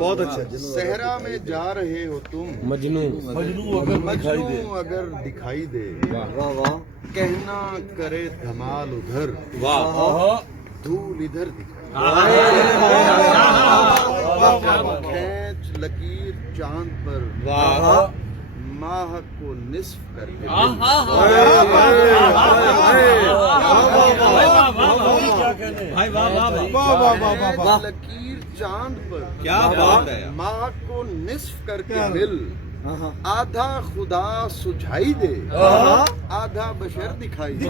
بہت اچھا. صحرا میں جا رہے ہو تم مجنو اگر دکھائی دے کہنا کرے دھمال ادھر دھول ادھر دکھائی کھینچ لکیر چاند پر ماہ کو نصف کر کے لکیر چاند پر کیا بات ہے. ماہ کو نصف کر کے مل آدھا خدا سجھائی دے آدھا بشر دکھائی دے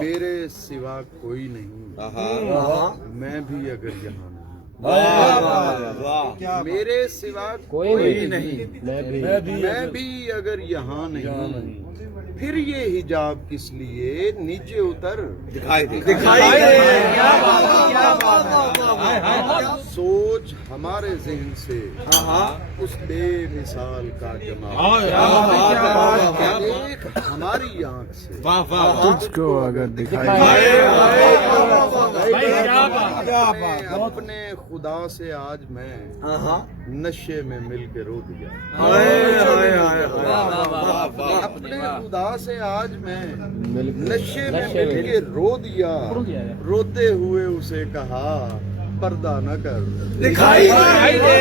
میرے سوا کوئی نہیں میں بھی اگر یہاں نہیں میرے سوا کوئی نہیں میں بھی اگر یہاں نہیں پھر یہ حجاب کس لیے نیچے اتر دکھائی دے. سوچ ہمارے ذہن سے اس بے مثال کا جمال دیکھ ہماری آنکھ سے تجھ کو اگر دکھائی اپنے خدا سے آج میں نشے میں مل کے رو دیا اپنے خدا سے آج میں نشے میں مل کے رو دیا روتے ہوئے اسے کہا پردہ نہ کر دکھائی دے.